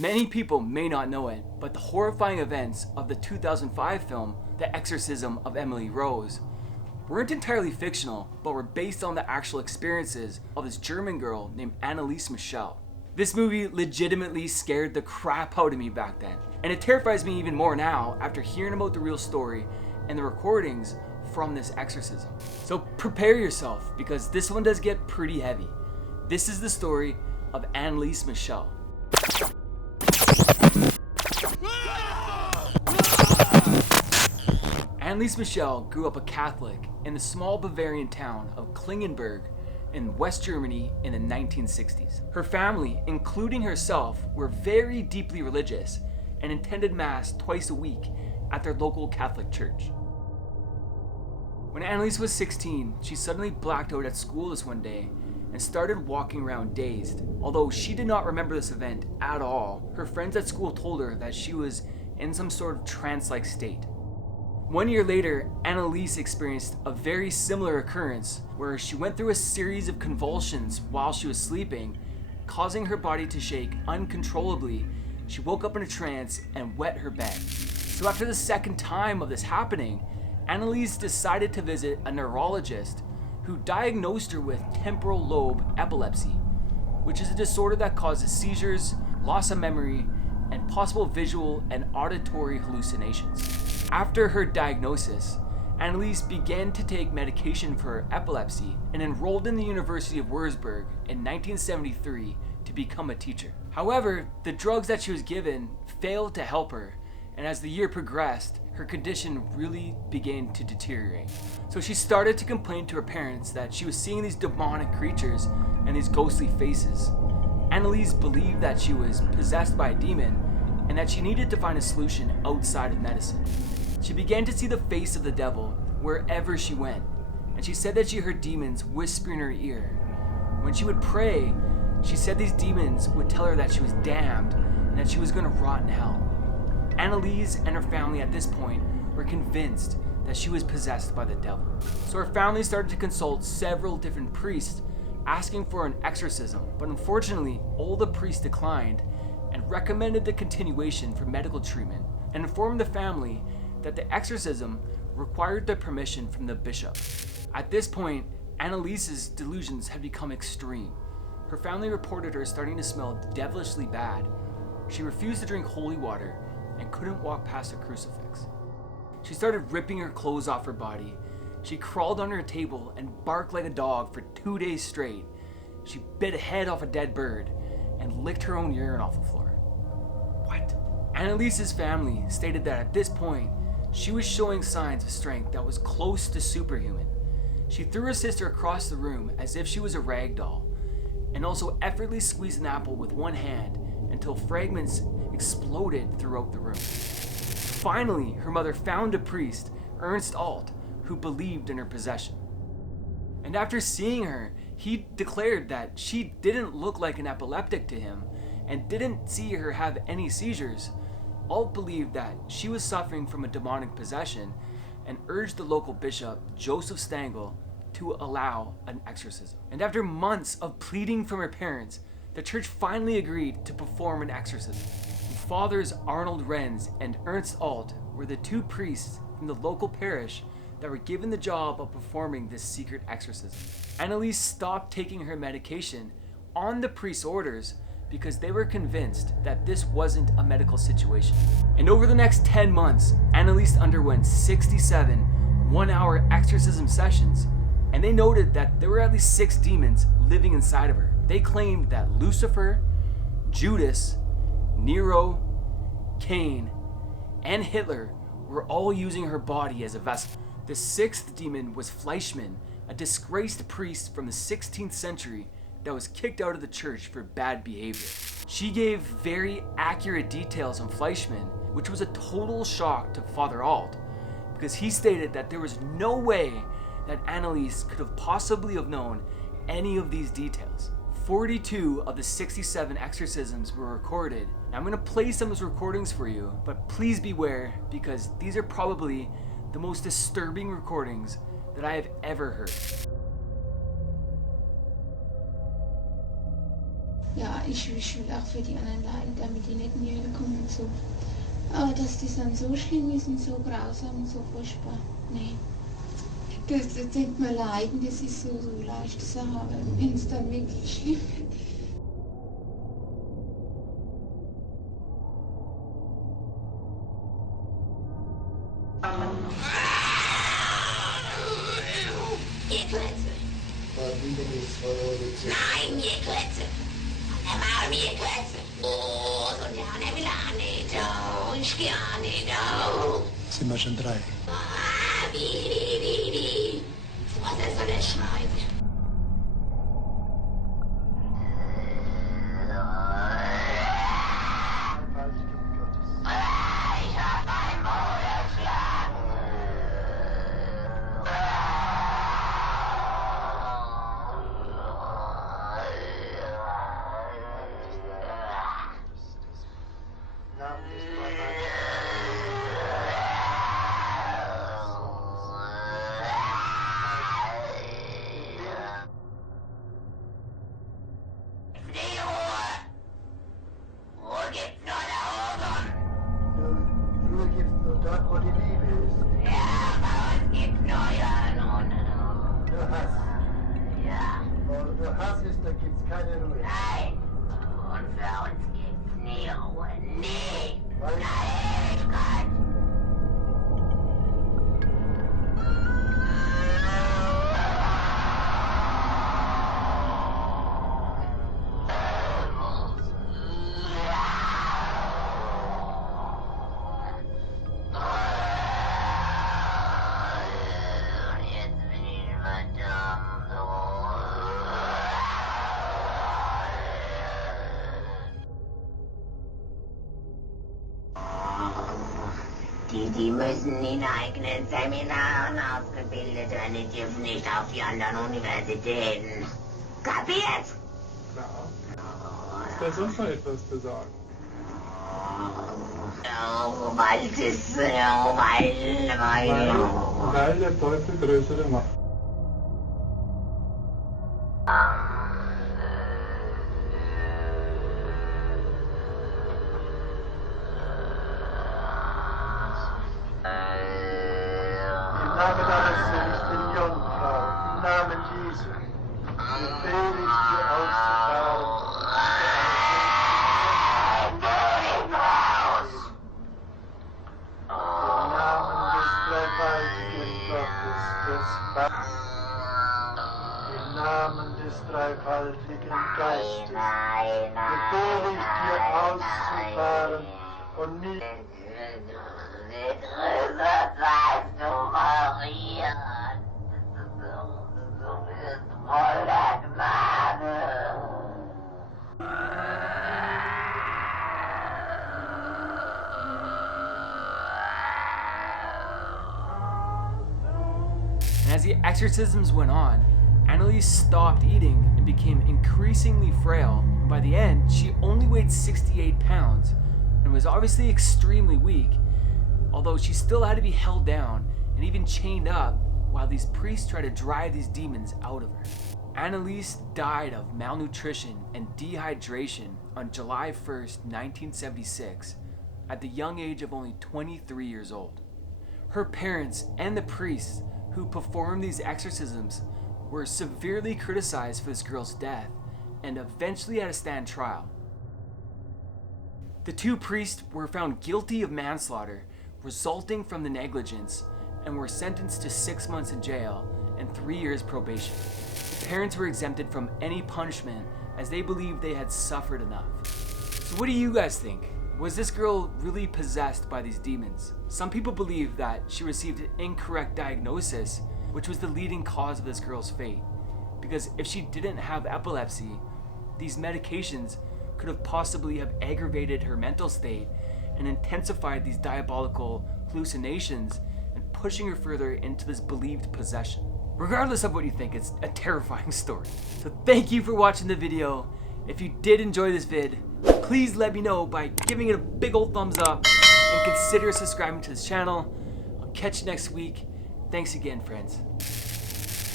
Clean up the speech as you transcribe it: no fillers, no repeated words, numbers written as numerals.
Many people may not know it, but the horrifying events of the 2005 film, The Exorcism of Emily Rose, weren't entirely fictional, but were based on the actual experiences of this German girl named Anneliese Michel. This movie legitimately scared the crap out of me back then, and it terrifies me even more now after hearing about the real story and the recordings from this exorcism. So prepare yourself, because this one does get pretty heavy. This is the story of Anneliese Michel. Anneliese Michel grew up a Catholic in the small Bavarian town of Klingenberg in West Germany in the 1960s. Her family, including herself, were very deeply religious and attended Mass twice a week at their local Catholic church. When Anneliese was 16, she suddenly blacked out at school this one day and started walking around dazed. Although she did not remember this event at all, her friends at school told her that she was in some sort of trance-like state. 1 year later, Anneliese experienced a very similar occurrence where she went through a series of convulsions while she was sleeping, causing her body to shake uncontrollably. She woke up in a trance and wet her bed. So after the second time of this happening, Anneliese decided to visit a neurologist who diagnosed her with temporal lobe epilepsy, which is a disorder that causes seizures, loss of memory, and possible visual and auditory hallucinations. After her diagnosis, Anneliese began to take medication for her epilepsy and enrolled in the University of Würzburg in 1973 to become a teacher. However, the drugs that she was given failed to help her, and as the year progressed, her condition really began to deteriorate. So she started to complain to her parents that she was seeing these demonic creatures and these ghostly faces. Anneliese believed that she was possessed by a demon and that she needed to find a solution outside of medicine. She began to see the face of the devil wherever she went, and she said that she heard demons whisper in her ear. When she would pray, she said these demons would tell her that she was damned and that she was going to rot in hell. Anneliese and her family at this point were convinced that she was possessed by the devil. So her family started to consult several different priests asking for an exorcism, but unfortunately all the priests declined and recommended the continuation for medical treatment and informed the family that the exorcism required the permission from the bishop. At this point, Anneliese's delusions had become extreme. Her family reported her starting to smell devilishly bad. She refused to drink holy water and couldn't walk past a crucifix. She started ripping her clothes off her body. She crawled under a table and barked like a dog for 2 days straight. She bit a head off a dead bird and licked her own urine off the floor. What? Anneliese's family stated that at this point, she was showing signs of strength that was close to superhuman. She threw her sister across the room as if she was a rag doll, and also effortlessly squeezed an apple with one hand until fragments exploded throughout the room. Finally, her mother found a priest, Ernst Alt, who believed in her possession. And after seeing her, he declared that she didn't look like an epileptic to him and didn't see her have any seizures. Alt believed that she was suffering from a demonic possession and urged the local bishop, Joseph Stangl, to allow an exorcism. And after months of pleading from her parents, the church finally agreed to perform an exorcism. Fathers Arnold Renz and Ernst Alt were the two priests from the local parish that were given the job of performing this secret exorcism. Anneliese stopped taking her medication on the priest's orders because they were convinced that this wasn't a medical situation. And over the next 10 months, Anneliese underwent 67 one-hour exorcism sessions, and they noted that there were at least 6 demons living inside of her. They claimed that Lucifer, Judas, Nero, Cain, and Hitler were all using her body as a vessel. The 6th demon was Fleischmann, a disgraced priest from the 16th century that was kicked out of the church for bad behavior. She gave very accurate details on Fleischmann, which was a total shock to Father Alt, because he stated that there was no way that Anneliese could have possibly have known any of these details. 42 of the 67 exorcisms were recorded. Now I'm going to play some of those recordings for you, but please beware, because these are probably the most disturbing recordings that I have ever heard. ja, ich will auch für die anderen leiden, damit die nicht näher kommen und so. Aber dass das dann so schlimm ist und so grausam und so furchtbar, nee. Das denkt man leiden, das ist so leichte Sache, aber wenn es dann wirklich schlimm wird. Nein, mir Klötze. Er war mir Klötze. Oh, so der will auch nicht. Oh, ich geh auch nicht. Oh. Sind wir schon 3? Ah, wie. Was ist so der Schneid? Ich hab einen Mord erschlagen. Da gibt's keine Ruhe. Nein, und für uns gibt's nie Ruhe. Nie. Nein, Gott. Jetzt bin ich verdammt. Die müssen in eigenen Seminaren ausgebildet werden, die dürfen nicht auf die anderen Universitäten. Kapiert? Klar. Ist da sonst noch etwas zu sagen? Oh, bald ist weil. Weil der Teufel größere Macht. Im Namen deines geliebten Jungfrau, im Namen Jesu, befehle ich dir auszufahren. Im Namen des dreifaltigen Gottes, im Namen des dreifaltigen Geistes, befehle ich dir auszufahren und nicht. And as the exorcisms went on, Anneliese stopped eating and became increasingly frail. And by the end, she only weighed 68 pounds and was obviously extremely weak, although she still had to be held down and even chained up while these priests tried to drive these demons out of her. Anneliese died of malnutrition and dehydration on July 1st, 1976, at the young age of only 23 years old. Her parents and the priests who performed these exorcisms were severely criticized for this girl's death and eventually had to stand trial. The two priests were found guilty of manslaughter resulting from the negligence and were sentenced to 6 months in jail and 3 years probation. The parents were exempted from any punishment as they believed they had suffered enough. So what do you guys think? Was this girl really possessed by these demons? Some people believe that she received an incorrect diagnosis, which was the leading cause of this girl's fate. Because if she didn't have epilepsy, these medications could have possibly have aggravated her mental state and intensified these diabolical hallucinations and pushing her further into this believed possession. Regardless of what you think, it's a terrifying story. So thank you for watching the video. If you did enjoy this vid, please let me know by giving it a big old thumbs up and consider subscribing to this channel. I'll catch you next week. Thanks again, friends.